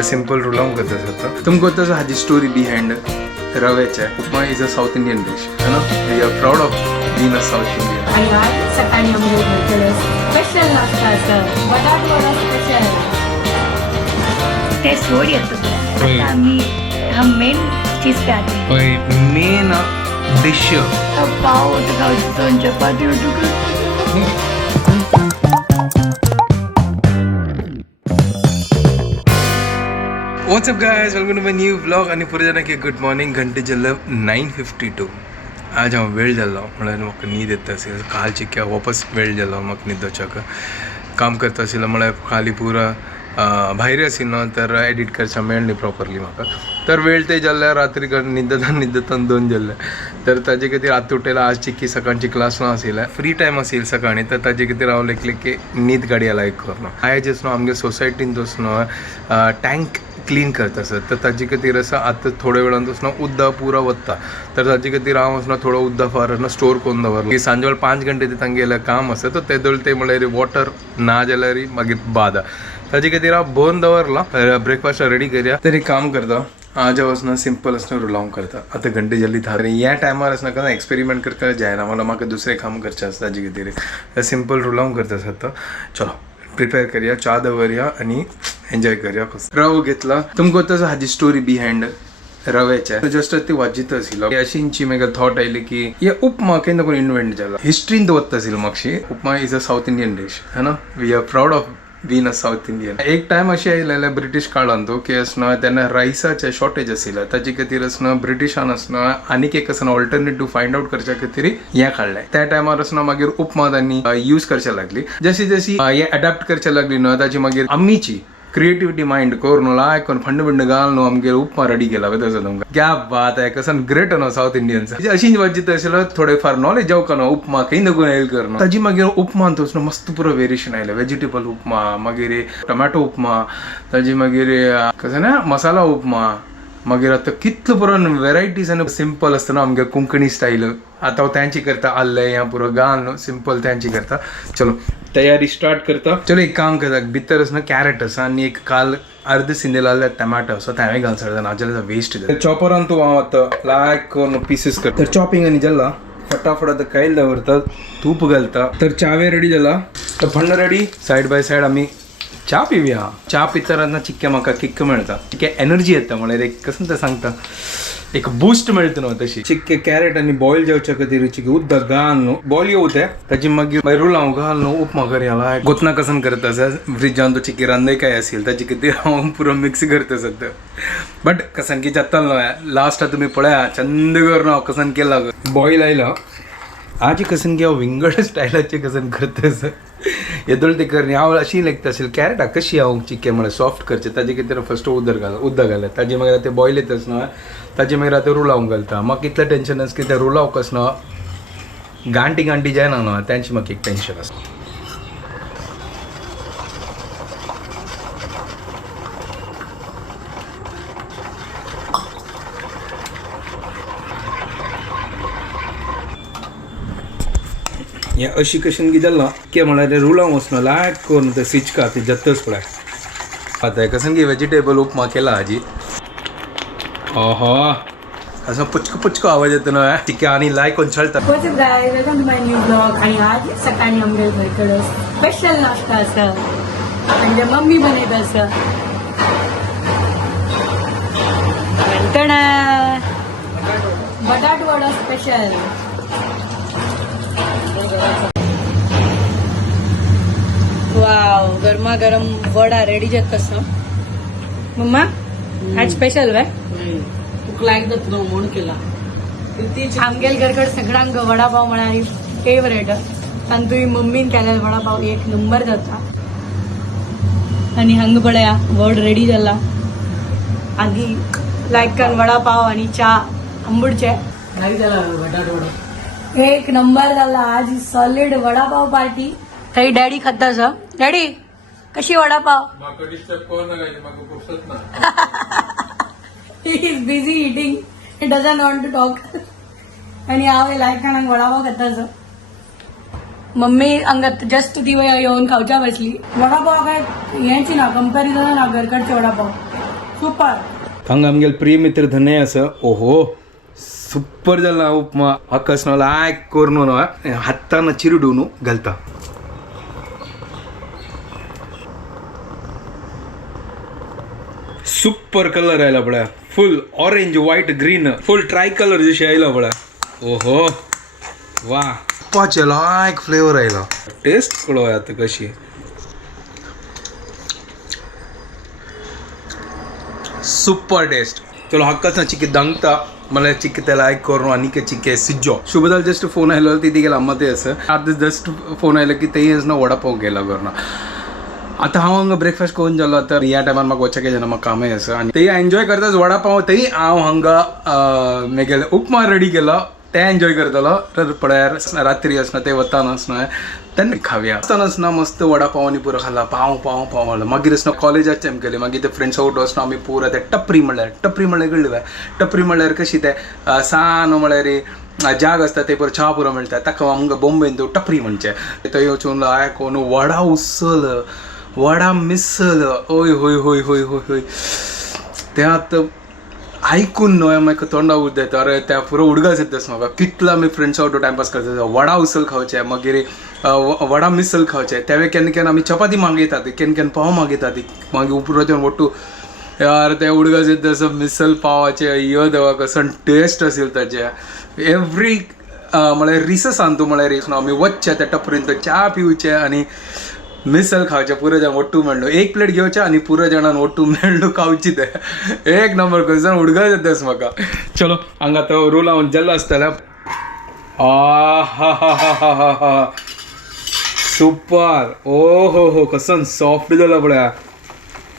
Simple रुलाम करता जाता तुमको तसं हाजी स्टोरी बिहाइंड रव्याच्या upma is a South Indian dish है ना we are proud of being a South Indian. आणि आज सकाळी आमच्या स्पेशल नाश्ता असं बटाटा वडा स्पेशल टेस्ट सोड येतो आता आम्ही हम मेन चीज पे आते हैं. मेन डिश पाव होतं खायचं दोन चपाती होतं. What's up guys welcome to my new vlog आणि पुढे जाणं की गुड मॉर्निंग घंटे जल्लं 9:52 आज हांव वेळ जाल्लो म्हळ्यार म्हाका न्हीद येता आशिल्ली कालची क्या वापस वेळ जाल्लो म्हाका न्हिदोवच्याक काम करता आशिल्लो म्हळ्यार खाली पुरा भायर आशिल्लो तर एडिट करचें मेळ्ळें प्रॉपरली म्हाका तर वेळ ते जाल्ल्यार रात्री न्हिदता 2 जाल्ले तर ताजे खातीर आतां उठयला आज चिक्की सकाळची क्लास ना आशिल्लें फ्री टायम आशिल्लो सकाळी तर ताजे खातीर हांव लेक न्हीद काडया लायक करना आयज असो आमगे सोसायटीन असो टँक क्लीन करता आसत तर ताजे खातीर आसा आतां थोड्या वेळान असो उदक पुरा वता तर ताजे खातीर हांव असो थोडो उदक फार स्टोर करून दवरलो की सांजे वेळ 5 घंटे ते तांगे गेल्यार काम आसा तर तेदोळ ते म्हळ्यार वॉटर ना जाल्यार मागीर बाद ताजे खातीर हांव बंद दवरला ब्रेकफास्ट रेडी करया तरी काम करता आज वचना सिंपल असणं रुलाव करता आता घंटे जल्दी था ह्या टायमार असना कसा एक्सपेरिमेंट करता जायना मला म्हाका दुसरें काम करचें आसता ताजे खातीर सिंपल रुलाव करता आसता चलो प्रिपेअर करूया चा दवरया आणि एन्जॉय करूया रवो घेतला तुमको तसं हाजी स्टोरी बिहाइंड रव्याच्या जस्ट ती वाजित आशिल्लो अशींची म्हाका थॉट आयली की हे उपमा केन्ना कोण इन्व्हेंट जाला हिस्ट्रीन दवरता आशिल्लो म्हापशी upma is a South Indian dish है ना we are proud of been a South Indian एक टायम अशें आयलेले ब्रिटीश काळान तो की असना तेन्ना रायसाचें शॉर्टेज आशिल्लें ताजे खातीर असना ब्रिटिशान असना आनीक एक असना ऑल्टरनेटिव्ह फायंड आउट करच्या खातीर हें काडलें त्या टायमार असना मागीर उपमा तांणी यूज करचे लागली जशी जशी हे अडॅप्ट करचे लागली न्हू ताजी मागीर आमीची क्रिएटिविटी माइंड करून लायक करून फंड बिंड घाल न्हू आमगे उपमा रेडी केला तसं तुमकां क्या बात आहे कसन ग्रेट न्हू साऊथ इंडियन्स अशी वाजित आशिल्लो थोडे फार नॉलेज जावं न्हू उपमा खंय नगून येल करना ताजी मागीर उपमान तोच मस्त पुरो वेरिएशन आयलें वेजिटेबल उपमा मागीर टोमॅटो उपमा ताजी मागीर कशें ना मसाला उपमा मागीर आतां कितलो पुरो वेरायटीज आनी सिंपल आसता न्हू आमगे कोंकणी स्टायल आतां हांव तांची करता आल्ले ह्या पुरो घाल न्हू सिंपल तांची करता चलो तयारी स्टार्ट करता चलो एक काम करता भितर आसा कॅरेट आसा आनी एक काल अर्द सिंदे लायले टमाटो आसा ते हांवें घालता नाजाल्यार वेस्ट जाता चॉपरान तूं हांव आतां लायक करून पीसीस करता तर चॉपिंग आनी जाला फटाफट आतां कायल दवरता तूप घालता तर चावे रेडी जाला तर fund ready side by side आमी चा पिवया चा पिताना चिक्के म्हाका किक्क मेळटा चिक्के एनर्जी येता म्हळ्यार एक कसं तें सांगता एक बूस्ट मेळटा न्हू तशी चिक्के कॅरेट आनी बॉयल जावच्या खातीर चिक्के उदक घाल न्हू बॉयल येवं तें ताची मागीर रुलाव घाल न्हू उपमा करया लायक गोतना कसन करता फ्रिजान तो चिक्की रांदय काय आशिल्ली ताचे खातीर हांव पुरो मिक्स करता सद्या बट कसन की जातालो न्हू लास्ट तुमी पळया चंद करून हांव कसन केला बॉयल आयला आज कसन की हांव विंगड स्टायलाचे कसन करता येदोळ ते करनी हांव अशी लेखता आशिल्ली कॅरेटा कशी हांव चिक्के म्हळ्यार सॉफ्ट करचे ताजे खातीर फस्ट उदक घालता ताजे मागीर ते बॉयल येताच न्हू ताजे मागीर आतां रुलावंक घालता म्हाका इतलें टेंशन आसा की ते रुलाव कसं गांठी जायना न्हू तांची म्हाका एक टेंशन आसा हे अशी कशें कितें जालां की म्हळ्यार रुलाव वचना लायक करून ते सिचका ते जत्तच पळय आतां कसन की वेजिटेबल उपमा केला हाजी ओहो असं पुचको आवाज येतो ना चिक्के आणि लायक कोण चलता what's up guys welcome to my new blog आणि आज सकाळी आमच्या घरकडे स्पेशल नाश्ता असा म्हणजे मम्मी बनवत असं बटाटा वडा स्पेशल वाव गरमागरम वडा रेडी जात असं मम्मा आज स्पेशल वे केला आमगेल घरकडे सगळ्यांक वडापाव म्हळ्यार फेवरेट आणि तुमी मम्मीन केलेला वडापाव एक नंबर जाता आणि हांग पळया वड रेडी जाला आधी लायक वडापाव आणि चा आंबुडचे एक नंबर झाला आज सॉलिड वडापाव पार्टी थंय डॅडी खाता सर डॅडी कशी vada pav He is busy eating. He doesn't want to talk. आणि हांव लायकांक वडापाव खाता मम्मी अंगात जस्ट ती वेळ येऊन खावच्या बसली. वडापाव काय हेची ना कंपॅरिझन ना घरकडचे वडापाव सुपर. हांगा आमगे प्रिय मित्र धन्य असं ओहो सुपर जाला उपमा अकस ना लायक करून हातान चिरडून घालता. सुपर कलर आयला पळया फुल ऑरेंज व्हाईट ग्रीन फुल ट्राय कलर जशी आयला पळया. ओहो वा पाचे लायक फ्लेवर आयला. टेस्ट कळो आता कशी सुपर टेस्ट. चलो हक्काच ना चिक्की दांगता मला चिक्की त्याला लायक करून आणि चिक्के सिज्जो शुभदाल जस्ट फोन आयलो तिथे गेला अम्मा ते असं आता जस्ट फोन आयलो की तेही ना वडापाव गेला करून. आता हांव हांगा ब्रेकफास्ट करून जालो तर ह्या टायमार म्हाका वचचे ना म्हाका कामय आसा आनी तेही एन्जॉय करताच वडापाव तेही हांव हांगा मेगेले उपमा रेडी केलो ते एन्जॉय करतलो. तर पळयार रात्री असना ते वतान असना तेन्ना खावया वतान असना मस्त वडापाव आनी पुरो खाला पाव पाव पाव म्हणलं. मागीर असना कॉलेजाचे टायम केले मागीर ते फ्रेंड्स आवट असना आमी पुरो ते टपरी म्हणल्यार कळ्ळें काय टपरी म्हणल्यार कशी ते सान म्हळ्यार जाग असता ते च्या पुरो मेळटा ताका आमकां बॉम्बेन तो टपरी म्हणचे. थंय वचून आयकोन वडा उसल वडा मिसल ओय होय होय होय होय होय ते आतां आयकून न्हय म्हाका तोंडा उद येता. अरे त्या पुरो उडगास येतास म्हाका कितलो आमी फ्रेंड्स आवट टायमपास करता. वडा उसल खावचे मागीर वडा मिसल खावचे त्यावेळी केन्ना केन्ना आमी चपाती मागयतात केन्ना केन्ना पाव मागयतात मागीर उपराच्यान वट्टू यार ते उडगास येता तसं मिसल पावाचे यो देवा कसं टेस्ट असेल ताचे एवरी म्हळ्यार रिससान तूं म्हळ्यार आमी वचचे त्या टपरीन च्या पिवचे आनी मिसल खावचे पुरो जाण ओट्टू मेळ्ळो. एक प्लेट घेवचे आनी पुरो जाणान ओट्टू मेळ्ळो खावची ते एक नंबर कसं उडगास येतास म्हाका. चलो हांगा तो रोल हांव जेल्लो आसतले हा हा हा हा हा हा सुपर ओ हो कसं सॉफ्ट जाला पळया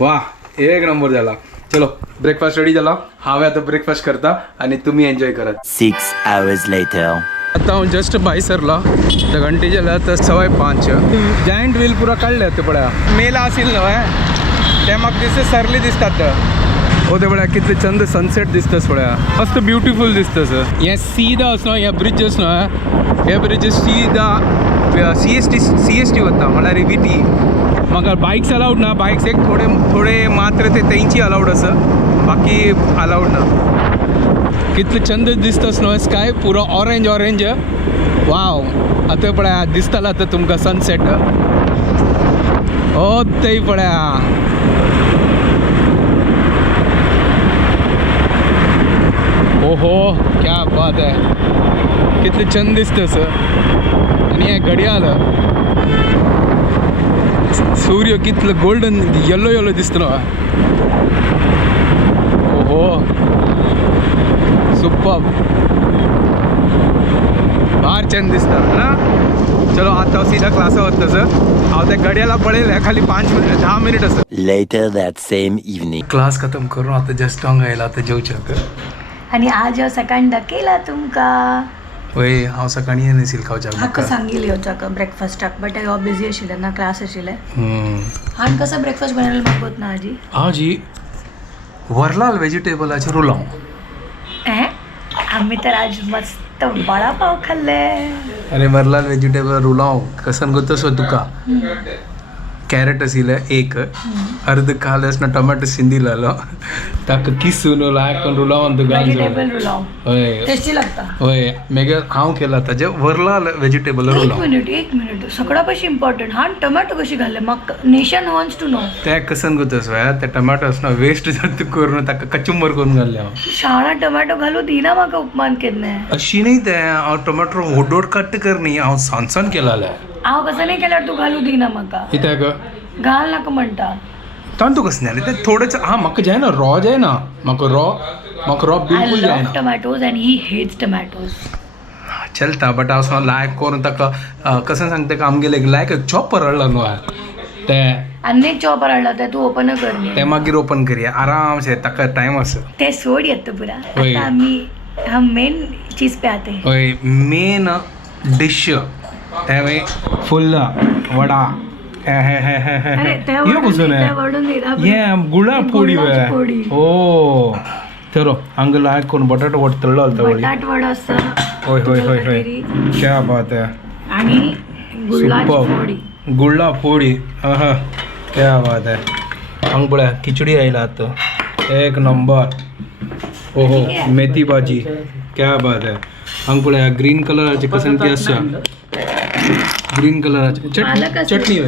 वा एक नंबर जाला. चलो ब्रेकफास्ट रेडी जाला हांवें आतां ब्रेकफास्ट करता आनी तुमी एन्जॉय करात. 6 hours later. आता हांव जस्ट भायर सरला त्या घंटे जाल्यार आतां 5:15 जायंट व्हील पुरो काडले ते पळया मेला आशिल्लो न्हय ते म्हाका दिसता सरली दिसतात हो ते पळया कितले चंद सनसेट दिसतास पळया मस्त ब्युटिफूल दिसतास. हें सीदा असो हे ब्रिज असो हे ब्रिज सीदा CST वता म्हळ्यार VT. म्हाका बायक्स अलाउड ना बायक्स एक थोडे मात्र ते तेंची अलाउड आसा बाकी अलाउड ना. कितले चंद दिसतास न्हय स्काय पुरो ऑरेंज वाव. आतां पळया दिसतालो आतां तुमकां सनसेट हो तेय पळया ओहो क्या बात है कितले चंद दिसतास आनी हें घडयाळ सूर्य कितलो गोल्डन येलो दिसतलो ओहो सुपर भार चंद दिसता ना. चलो आता सीधा क्लासा वतसं हांव त्या घडयाला पळयलें खाली 10 मिनिट आसा. Later that same evening. Class खतम करून आता जस्ट हांगा येयला आतां जेवच्याक. आणि आज हांव सकाळी दाखयला तुमका वय हांव सकाळी येनाशिल खावच्याक हाका सांगिल्ली वचाक ब्रेकफास्टाक बट हांव बिजी आशिल्लें ना क्लास आशिल्लें. हांवें कसो ब्रेकफास्ट बनयलो म्हाका वत ना आजी आजी वरलाल व्हेजिटेबलाचे रोलाव आम्ही तर आज मस्त वडापाव खाल्ले. अरे वरलाल व्हेजिटेबल रोलाव कसन गोतस तुका कॅरेट आशिल्ले एक अर्ध कालस ना टोमॅटो सिंदिलालो ताका किसून लायकून रुलावन व्हेजिटेबल रुलाव हय टेस्टी लागता. हय मेगा हांव केला ताजे वरलाल व्हेजिटेबल रुलाव. एक मिनिट सगळ्यां पयशे इम्पॉर्टंट हांव टोमॅटो कशी घालले म्हाका नेशन वॉन्ट्स टू नो. ते कसन गोतस ते टोमॅटो असना वेस्ट जाता करून ताका कचुंबर करून घाल्ले हांव. शाळा टोमॅटो घालू दिना म्हाका उपमान केन्ना अशी नाही ते हांव टोमॅटो होडोड कट करनी हांव सांसन केलाले हांव कसं नाही केल्यार तू घालू दिना म्हाका कित्याक घाल नाका म्हणटा तांतू कसं नाही ते थोडेच हां म्हाका जायना रॉ जायना म्हाका रॉ I बिलकुल love जायना. tomatoes and he hates tomatoes. चलता बट हांव लायक करून ताका कसं सांगता का आमगेले लायक चॉपर हाडला न्हू ते आनी एक चॉपर हाडला ते तू ओपन कर ते मागीर ओपन करया आरामसे ताका टायम आसा. ते सोड येत पुरा होय. आता हम मेन चीज पे आते हैं. हय मेन डिश त्यावेळी फुल्ला वडा अरे, त्या वडून नाही, त्या वडून नाही. हा, ये गुळा पोळी गुळाची पोळी. ओ चलो हांगा लायक करून बटाटो वट तळलो आलता वळी. बटाट वडा आसा होय होय होय होय क्या बात है. आणि गुळाची फोडी. गुळा फोडी हा क्या बात आहे हंग पळय खिचडी आयला आता एक नंबर ओहो मेथी भाजी क्या बात आहे हंग पळय ग्रीन कलराची कसंती आसा ग्रीन कलराची चटणी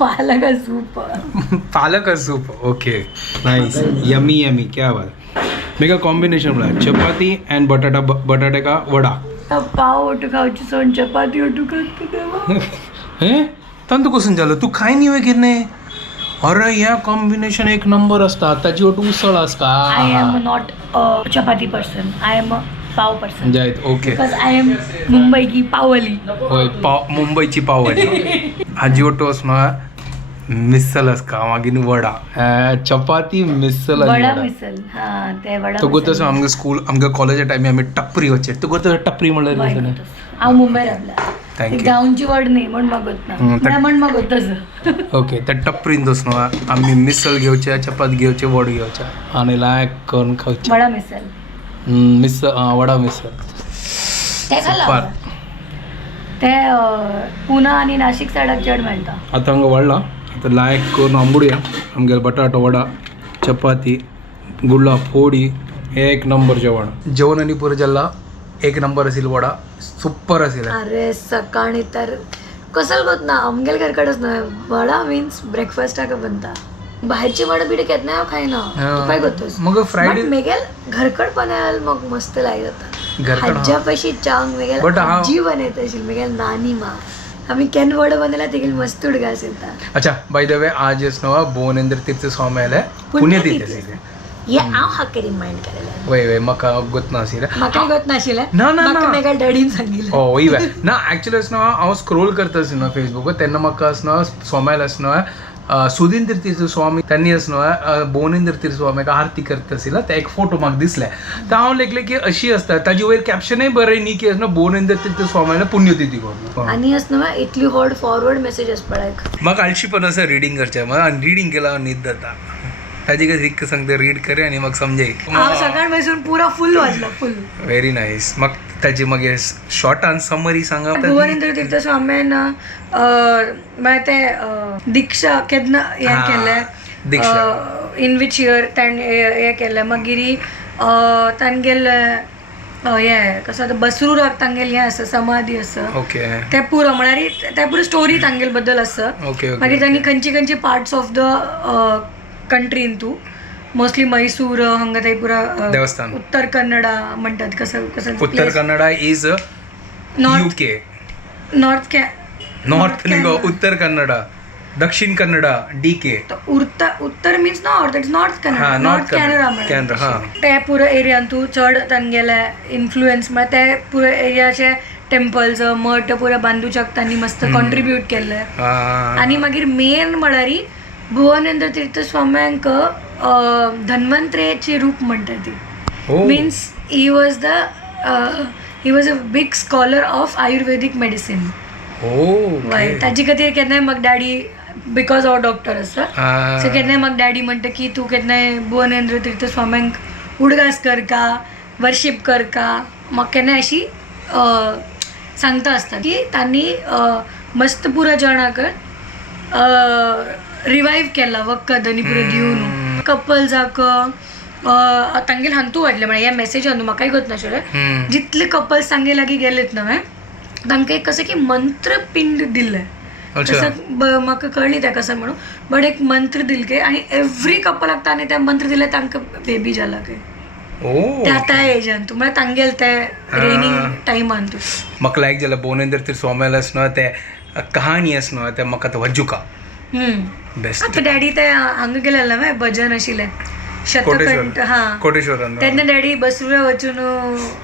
पालक सूप पालक soup okay nice yummy yummy क्या बात मेगा कॉम्बिनेशन बोला चपाती एंड बटाटे का वडा पाव ओटू खावची सोन चपाती ओटू खात हे तंतु कसं झालं तू खाय नाही की नाही अरे या कॉम्बिनेशन एक नंबर असता ताची ओट उसळ असता I am not chapati person I am pav person जायत okay because I am Mumbai की पावली होय पाव मुंबईची पावभाजी आजी ओटो असणार मिसल असका मागीर वडा चपाती मिसल वडा मिसल हा ते वडा तो गोतस आमगे स्कूल आमगे कॉलेज टाइम आम्ही टपरी वचे तू गोतस टपरी म्हणल्यार हांव मुंबय रावला Thank you. गांवची वड न्ही म्हण मागत ना म्हण मागत तसं ओके त्या टपरीन दसनो आम्ही मिसल घेवचे चपाती घेवचे वड घेवचे आणि लायक करून खावचे वडा मिसल मिसल वडा मिसल ते खाल्ला ते पुना आणि नाशिक सायडाक चड मेळटा आता हांगा वाडला आता लायक करून आंबुड्या आमगे बटाटो वडा चपाती गुळा फोडी एक नंबर जेवण आणि पुरो जाल्ला एक नंबर असेल वडा सुपर असेल अरे सकाळी तर कसं गोत ना आमगेल घरकडच ना वडा मीन्स ब्रेकफास्ट का बनता बाहेरची वडा बिडे घेत नाही खायना तू काय करतोस मग फ्रायडे मेगेल घरकड बनायला मग मस्त लाग जाता घरकड आज्या पैशी चांग मेगेल But हा- आजी बनयत असेल मेगेल नानी मा आम्ही केन वड बनयला तेगेल मस्त उडगा असेल ता अच्छा बाय द वे आज नो भुवनेंद्र तीर्थ स्वामी आले पुण्यतिथी असेल ये हांव हाका रिमाइंड करायला वय वय म्हाका गोत नाशिल्लें म्हाका गोत नाशिल्लें ना, ना, म्हाका ना. मेगा डॅडीन सांगिल्लें ओ वय वय ना एक्चुअली असनो हांव स्क्रोल करता आसलो फेसबुक तेन्ना म्हाका असनो स्वाम्याल असनो सुधींद्र तीर्थ स्वामी त्यांनी असनो भुवनेंद्र तीर्थ स्वामीक आरती करता आशिल्लो ते एक फोटो म्हाका दिसले तर हांव लेखले की अशी असता ताजे वयर कॅप्शनय बरें न्ही की असनो भुवनेंद्र तीर्थ स्वामीला पुण्यतिथी करून आणि असं ना इतली हॉट फॉरवर्ड मेसेजेस पळायक म्हाका आळशी पण असं रिडींग करचें म्हाका रिडींग केला न्हीद जाता ताजी कशी रिक सांगते रीड करे आणि मग समजे हांव सकाळ बसून पुरा फुल वाजलो फुल व्हेरी नाईस मग ताजी मागीर शॉर्ट आन समरी सांगा भुवनेंद्र तीर्थ स्वामीन मागीर ते दीक्षा केन्ना हें हा, केलें दीक्षा. इन विच इयर ताणें हें केलें मागीर तांगेले हें कसो आतां बसरूराक तांगेल हें आसा समाधी आसा ओके ते पुरो म्हळ्यार ते पुरो स्टोरी तांगेल बद्दल आसा ओके मागीर तांणी खंयची पार्ट्स ऑफ द कंट्रीन तू मोस्टली मैसूर हांगा थंय पुरा देवस्थान उत्तर कन्नडा म्हणटात कसं Uttara Kannada is north UK north north न्ही गो Uttara Kannada Dakshina Kannada DK uttara means north it's north Kannada north Canara Canara हा ते पुरो एरियान तू चड तांगेले इन्फ्लुएन्स म्हळ्यार ते पुरो एरियाचे टेम्पल्स मठ पुरो बांदूच्याक तांणी मस्त कॉन्ट्रिब्यूट केल्ले आनी मागीर मेन म्हळ्यार भुवनेंद्र तीर्थ स्वाम्यांक धन्वंतरेची रूप म्हणटा ती means he was a big scholar of Ayurvedic medicine ताजे खातीर केन्नाय म्हाका डॅडी बिकॉज हांव डॉक्टर आसा सो केन्नाय म्हाका डॅडी म्हणटा की तूं केन्नाय भुवनेंद्र तीर्थ स्वाम्यांक उडगास करका वर्शीप करका म्हाका केन्नाय अशी सांगता आसता की तांणी मस्त पुरो जणाक रिवाइव केला वखद आनी पुरो दिवन कपल्साक तांगेल हांतू वाडले म्हळ्यार ह्या मेसेजान म्हाकाय गत नाशिल्लें जितले कपल्स तांगे लागीं गेलेत न्हय तांकां एक कशें की मंत्र पिंड दिल्लें म्हाका कळ्ळी तें कशें म्हणून बट एक मंत्र दिले आनी एवरी कपलाक ताणें तें मंत्र दिलें तांकां बेबी जाला काय त्या एजान तूं म्हळ्यार तांगेल ते रेनिंग टायमान तूं म्हाका लायक जाल्यार भुवनेंद्र तीर्थ स्वामील आसनो ते कहाणी आसनो ते म्हाका तो वज्जुका बेस्ट आतां डॅडी ते हांगा गेलेले न्हय भजन आशिल्लें शतकंठ हा कोटेश्वरान तेन्ना डॅडी बसरूरा वचून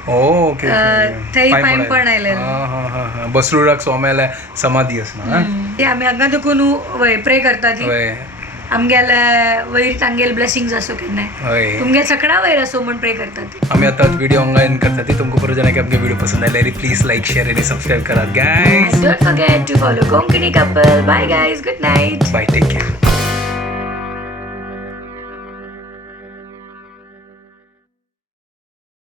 ओके थंय पांय पण आयले बसरूराक स्वाम्याला समाधी आसना आमी हांगा देखून वय प्रे करता ती आमगेले वयर तांगेल ब्लेसिंग्स आसूं केन्नाय तुमगे सगळा वयर आसूं म्हण प्रे करता ती आमी आतां व्हिडिओ ऑनलायन करता ती तुमकां बरो जाणां की आमगे व्हिडिओ पसंद आयल्यार प्लीज लायक शेअर आनी सबस्क्रायब करात guys don't forget to follow Konkani couple bye guys good night bye take care